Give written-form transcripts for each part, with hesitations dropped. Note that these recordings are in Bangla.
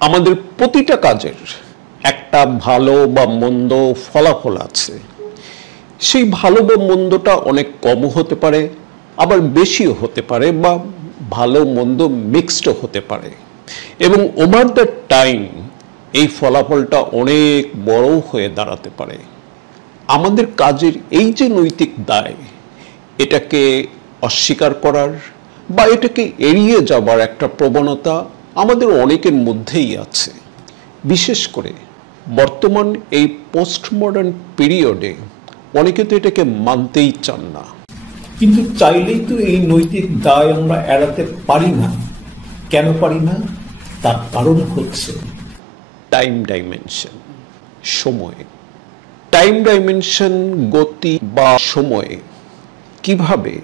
আমাদের প্রতিটা কাজের একটা ভালো বা মন্দ ফলাফল আছে। সেই ভালো বা মন্দটা অনেক কমও হতে পারে, আবার বেশিও হতে পারে, বা ভালো মন্দ মিক্সডও হতে পারে, এবং ওভার দ্য টাইম এই ফলাফলটা অনেক বড় হয়ে দাঁড়াতে পারে। আমাদের কাজের এই যে নৈতিক দায়, এটাকে অস্বীকার করার বা এটাকে এড়িয়ে যাবার একটা প্রবণতা আমাদের অনেকের মধ্যেই আছে। বিশেষ করে বর্তমান এই পোস্টমডার্ন পিরিয়ডে অনেকে তো এটাকে মানতেই চান না। কিন্তু চাইলেই তো এই নৈতিক দায় আমরা এড়াতে পারি না। কেন পারি না? তার কারণ হচ্ছে টাইম ডাইমেনশন, সময়। টাইম ডাইমেনশন, গতি বা সময়ে কিভাবে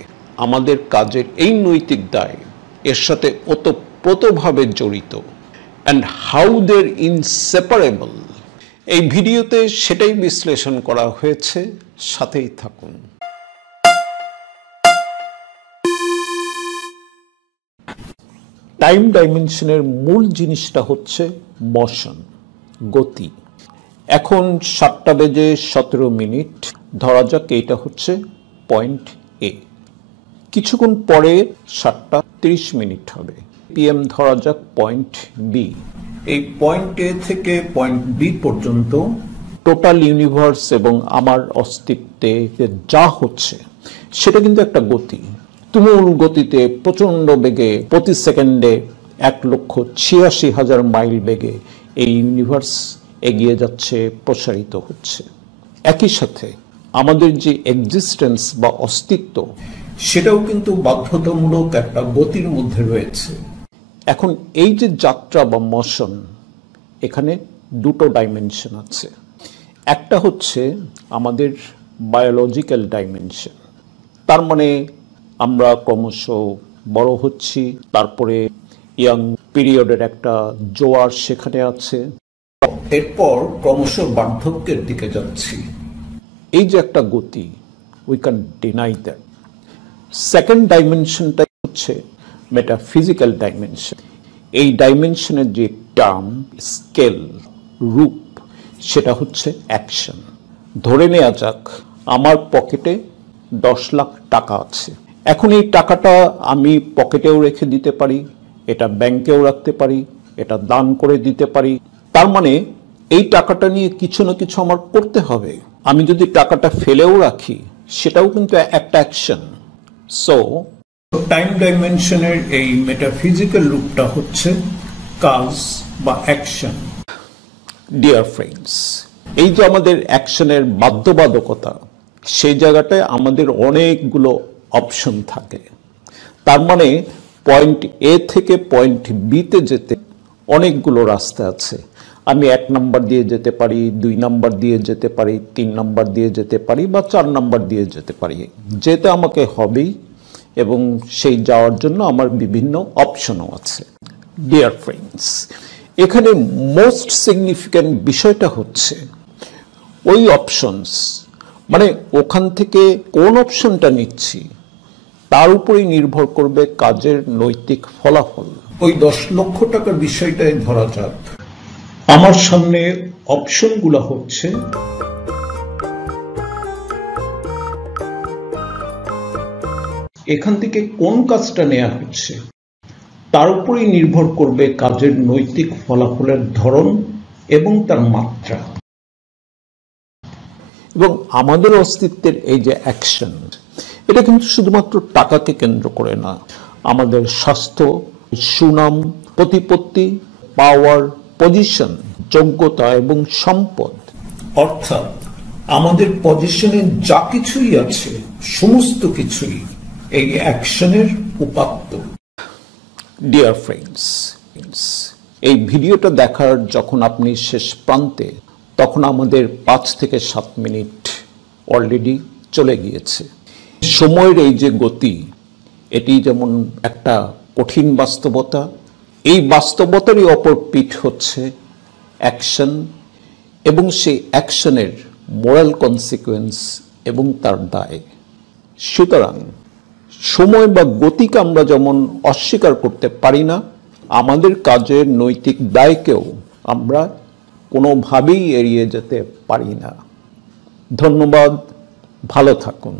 আমাদের কাজের এই নৈতিক দায় এর সাথে ওতপ্রোতভাবে জড়িত, অ্যান্ড হাউ দেয়ার ইনসেপারেবল, এই ভিডিওতে সেটাই বিশ্লেষণ করা হয়েছে। সাথেই থাকুন। টাইম ডাইমেনশনের মূল জিনিসটা হচ্ছে মোশন, গতি। এখন 7টা বেজে 17 মিনিট, ধরা যাক এইটা হচ্ছে পয়েন্ট এ। কিছুক্ষণ পরে 7টা 30 মিনিট হবে, পিএম ধরা যাক পয়েন্ট বি। এই পয়েন্ট এ থেকে পয়েন্ট বি পর্যন্ত টোটাল ইউনিভার্স এবং আমার অস্তিত্বে যা হচ্ছে সেটা কিন্তু একটা গতি। তুমুল গতিতে, প্রচণ্ড বেগে, প্রতি সেকেন্ডে 1,86,000 মাইল বেগে এই ইউনিভার্স এগিয়ে যাচ্ছে, প্রসারিত হচ্ছে। একই সাথে আমাদের যে এক্সিস্টেন্স বা অস্তিত্ব, সেটাও কিন্তু বাধ্যতামূলক একটা গতির মধ্যে রয়েছে। এখন এই যে যাত্রা বা মোশন, এখানে দুটো ডাইমেনশন আছে। একটা হচ্ছে আমাদের বায়োলজিক্যাল ডাইমেনশন, তার মানে আমরা ক্রমশ বড় হচ্ছি, তারপরে ইয়াং পিরিয়ডের একটা জোয়ার সেখানে আছে, এরপর ক্রমশ বার্ধক্যের দিকে যাচ্ছি। এই যে একটা গতি, we can deny that. Second ডাইমেনশনটা হচ্ছে মেটাফিজিক্যাল ডাইমেনশন। এই ডাইমেনশনের যে টার্ম, স্কেল, রূপ, সেটা হচ্ছে অ্যাকশন। ধরে নেওয়া যাক আমার পকেটে 10 লাখ টাকা আছে। এখন এই টাকাটা আমি পকেটেও রেখে দিতে পারি, এটা ব্যাংকেও রাখতে পারি, এটা দান করে দিতে পারি। তার মানে এই টাকাটা নিয়ে কিছু না কিছু আমার করতে হবে। আমি যদি টাকাটা ফেলেও রাখি, সেটাও কিন্তু একটা অ্যাকশন। সো টাইম ডাইমেনশনের এই মেটাফিজিক্যাল রূপটা হচ্ছে কাজ বা অ্যাকশন। ডিয়ার ফ্রেন্ডস, এই যে আমাদের অ্যাকশনের বাধ্যবাধকতা, সেই জায়গাটায় আমাদের অনেকগুলো অপশন থাকে। তার মানে পয়েন্ট এ থেকে পয়েন্ট বিতে যেতে অনেকগুলো রাস্তা আছে। আমি 1 নাম্বার দিয়ে যেতে পারি, 2 নাম্বার দিয়ে যেতে পারি, 3 নাম্বার দিয়ে যেতে পারি, বা 4 নাম্বার দিয়ে যেতে পারি। যেতে আমাকে হবেই, এবং সেই যাওয়ার জন্য আমার বিভিন্ন অপশনও আছে। ডিয়ার ফ্রেন্ডস, এখানে মোস্ট সিগনিফিক্যান্ট বিষয়টা হচ্ছে ওই অপশনস, মানে ওখান থেকে কোন অপশনটা নিচ্ছি তার উপরেই নির্ভর করবে কাজের নৈতিক ফলাফল। ওই 10 লক্ষ টাকার বিষয়টাই ধরা যাক। আমার সামনে অপশনগুলো হচ্ছে এখান থেকে কোন কাজটা নেওয়া হচ্ছে তার উপরেই নির্ভর করবে কাজের নৈতিক ফলাফলের ধরন এবং তার মাত্রা। এবং আমাদের অস্তিত্বের এই যে অ্যাকশন, এটা কিন্তু শুধুমাত্র টাকাকে কেন্দ্র করে না। আমাদের স্বাস্থ্য, সুনাম, প্রতিপত্তি, পাওয়ার, পজিশন, যোগ্যতা এবং সম্পদ, অর্থাৎ আমাদের পজিশনে যা কিছুই আছে, সমস্ত কিছুই এই অ্যাকশনের উপাত্ত। ডিয়ার ফ্রেন্ডস, এই ভিডিওটা দেখার যখন আপনি শেষ প্রান্তে, তখন আমাদের 5 থেকে 7 মিনিট অলরেডি চলে গিয়েছে। সময়ের এই যে গতি, এটি যেমন একটা কঠিন বাস্তবতা, এই বাস্তবতারই অপর পিঠ হচ্ছে অ্যাকশন, এবং সেই অ্যাকশনের মোরাল কনসিকুয়েন্স এবং তার দায়। সুতরাং সময় বা গতিকে আমরা যেমন অস্বীকার করতে পারি না, আমাদের কাজের নৈতিক দায়কেও আমরা কোনোভাবেই এড়িয়ে যেতে পারি না। ধন্যবাদ, ভালো থাকুন।